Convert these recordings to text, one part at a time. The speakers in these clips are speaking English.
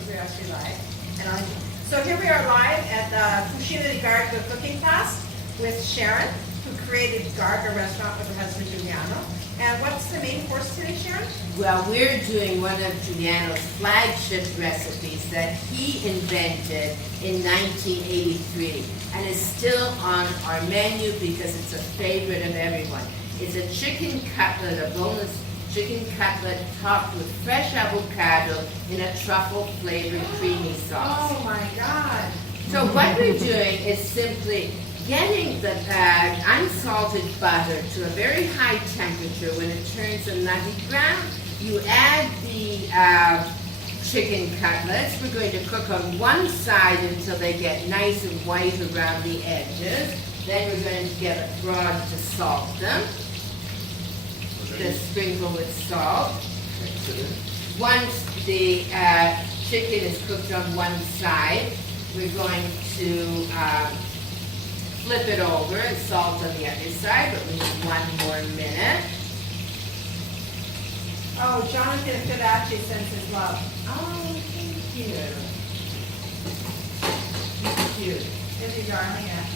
because we're actually live. So here we are live at the Tuscany-Fernando cooking class with Sharon, who created Garga restaurant with her husband Giuliano. And what's the main course today, Sharon? Well, we're doing one of Giuliano's flagship recipes that he invented in 1983 and is still on our menu because it's a favorite of everyone. It's a chicken cutlet, a boneless chicken cutlet topped with fresh avocado in a truffle-flavored creamy sauce. Oh my God! So what we're doing is simply getting the unsalted butter to a very high temperature. When it turns a nutty brown, you add the chicken cutlets. We're going to cook on one side until they get nice and white around the edges. Then we're going to get a rod to salt them. Just sprinkle with salt. Once the chicken is cooked on one side, we're going to flip it over and salt on the other side, but we need one more minute. Oh, Jonathan Fidaci sends his love. Oh, thank you. Thank you. Is he darling? Yeah.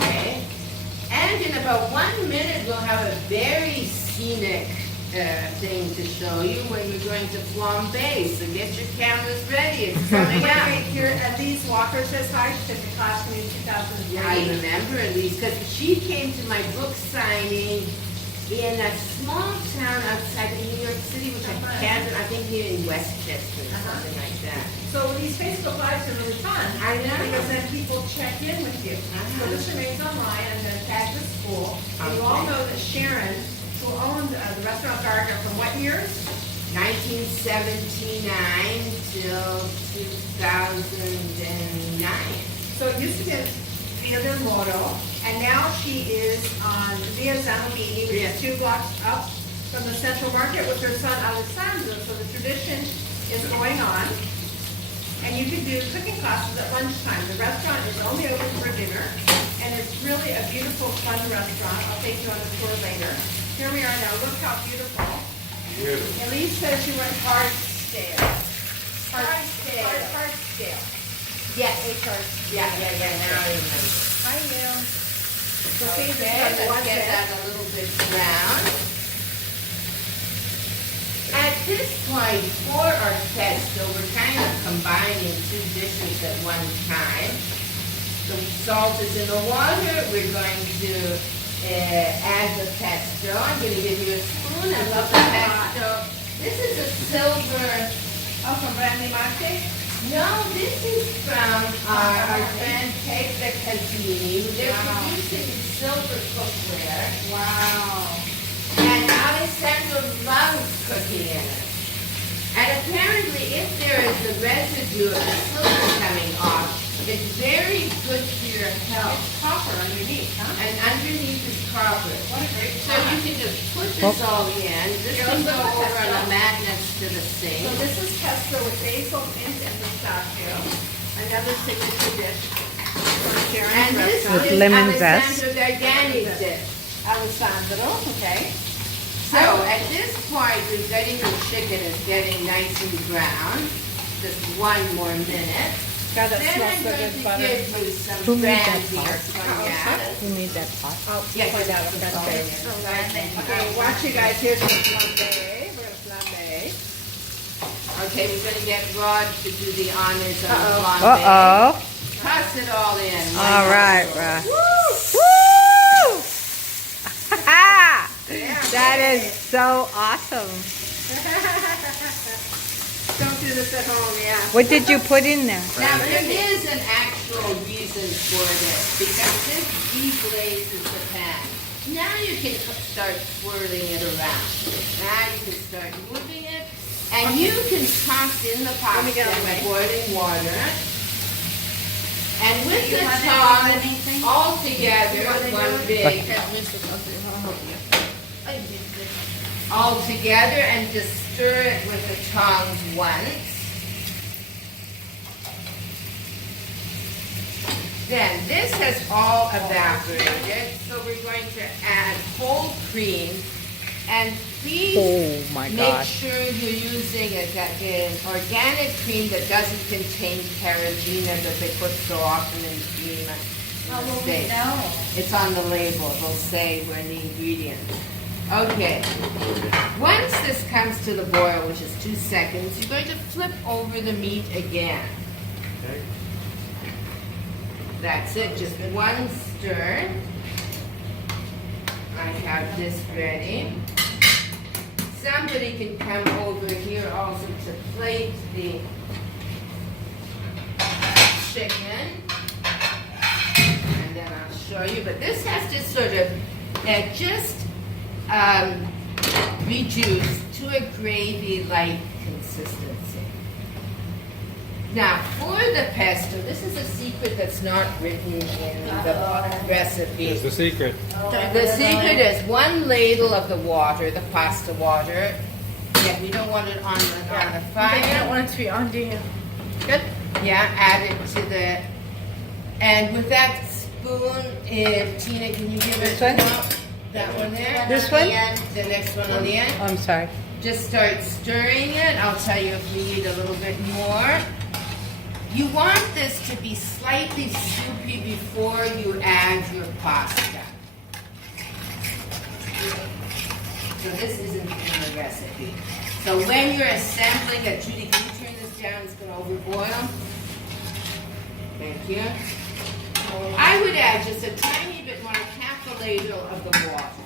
Okay. And in about 1 minute, we'll have a very scenic thing to show you when we're going to flambe. So get your cameras ready. It's coming up. Here, Elise Walker says hi. She took the class from me in 2003. I remember Elise because she came to my book signing in a small town outside of New York City, which I can't, I think here in Westchester or something like that. So these Facebook Lives are really fun. I know. Because then people check in with you. So this remains online. I'm going to tag the school. And you all know that Sharon, who owned the restaurant Garga from what years? 1979 till 2009. So it used to be Via del Moro, and now she is on Via Zanolini, which is 2 blocks up from the Central Market with her son Alessandro. So the tradition is going on. And you can do cooking classes at lunchtime. The restaurant is only open for dinner, and it's really a beautiful, fun restaurant. I'll take you on a tour later. Here we are now. Look how beautiful. Beautiful. Elise says she went hard scale. Hard scale. Hard scale. Yes. Hard Yeah, now I remember. Hi, Neil. So Okay, let's let's get that a little bit brown. At this point, for our pesto, we're kind of combining 2 dishes at one time. The salt is in the water. We're going to add the pesto. I'm going to give you a spoon. I love the pesto. This is a silver. Oh, from Brandy Marte? No, this is from our friend Petra Casini. They're producing silver cookware. Wow. And Alessandro loves cooking in it. And apparently, if there is a residue of the silver coming off, it's very good for your health. It's copper underneath, huh? And underneath is copper. What a great So you can just put this all in. This can go over on a mat next to the sink. So this is pesto with basil, mint, and pistachio. Another signature dish from Sharon's And this restaurant. is lemon Alessandro Gargani's dish. Alessandro, okay. So at this point, we're getting the chicken is getting nice and brown. Just 1 more minute. God, that Then smells I'm so going good, to butter. give you some Who made that brandy or pot? cognac. You need that pot. Oh, Yes, pour that up, it's that's all good. in there. Okay, watch you guys. Here's the flambe. We're going to flambe. Okay, we're going to get Rod to do the honors of the Uh-oh. flambe. Uh-oh. Toss it all in. All right, right. Woo! Woo! Yeah, That is so awesome. Don't do this at home, yeah. What did you put in there? Now, there is an actual reason for this, because this deglazes the pan. Now you can start swirling it around. Now you can start moving it, and you can toss in the Let me pasta get out of the with way. boiling water. And with the tongs all together, one big, all together, and just stir it with the tongs once. Then this has all evaporated, so we're going to add whole cream and please Oh my make gosh. sure you're using an organic cream that doesn't contain carrageenan that they put so often in cream. How will we know? It's on the label. It'll say where the ingredients. Okay. Once this comes to the boil, which is 2 seconds, you're going to flip over the meat again. Okay. That's it. Just one stir. I have this ready. Somebody can come over here also to plate the chicken. And then I'll show you. But this has to sort of just reduce to a gravy-like consistency. Now, for the pesto, this is a secret that's not written in the recipe. Here's the secret. The secret is 1 ladle of the water, the pasta water. Yeah, we don't want it on the fire. You don't want it to be on, do you? Good. Yeah, add it to the, and with that spoon, Tina, can you give it? This one? That one there? This one? The next one on the end? I'm sorry. Just start stirring it. I'll tell you if we need a little bit more. You want this to be slightly soupy before you add your pasta. So this isn't in the recipe. So when you're assembling it, Judy, can you turn this down? It's going to overboil. Thank you. I would add just a tiny bit more, half a ladle of the water.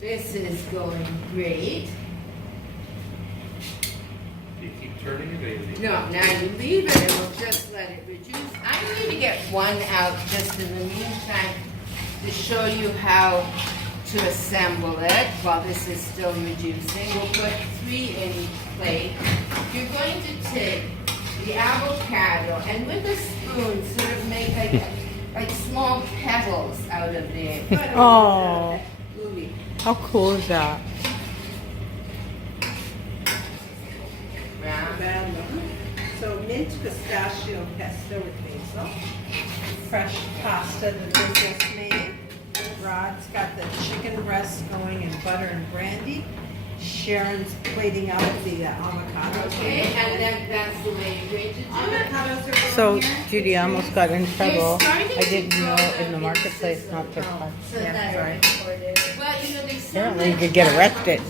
This is going great. You keep turning it, baby. No, now you leave it and we'll just let it reduce. I'm going to get one out just in the meantime to show you how to assemble it while this is still reducing. We'll put 3 in each plate. You're going to take the avocado and with a spoon sort of make like small petals out of it. Oh, Ooh. how cool is that? Round. So mint pistachio pesto with basil, fresh pasta that they just made. Rod's got the chicken breast going in butter and brandy. Sharon's plating out the avocados. Okay, and then that's the way you're going to do it. Avocados are going So, here. Judy, I almost got in trouble. starting I didn't to know grow in the them marketplace into not to Oh, touch. yeah, sorry. Well, you know, they Apparently you could get arrested.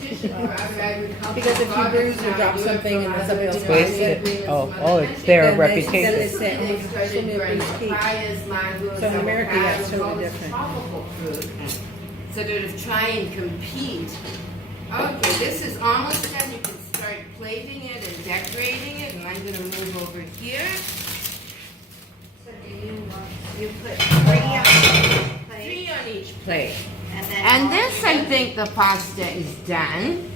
Because if you bruise or drop something and somebody else Waste it. Oh, it's their Then reputation. they say, oh, shouldn't it be cheap? So in America, that's totally different. So to try and compete. Okay, this is almost done. You can start plating it and decorating it, and I'm going to move over here. So do you put 3 on each plate? 3 on each plate. And then And all this, I together? think the pasta is done.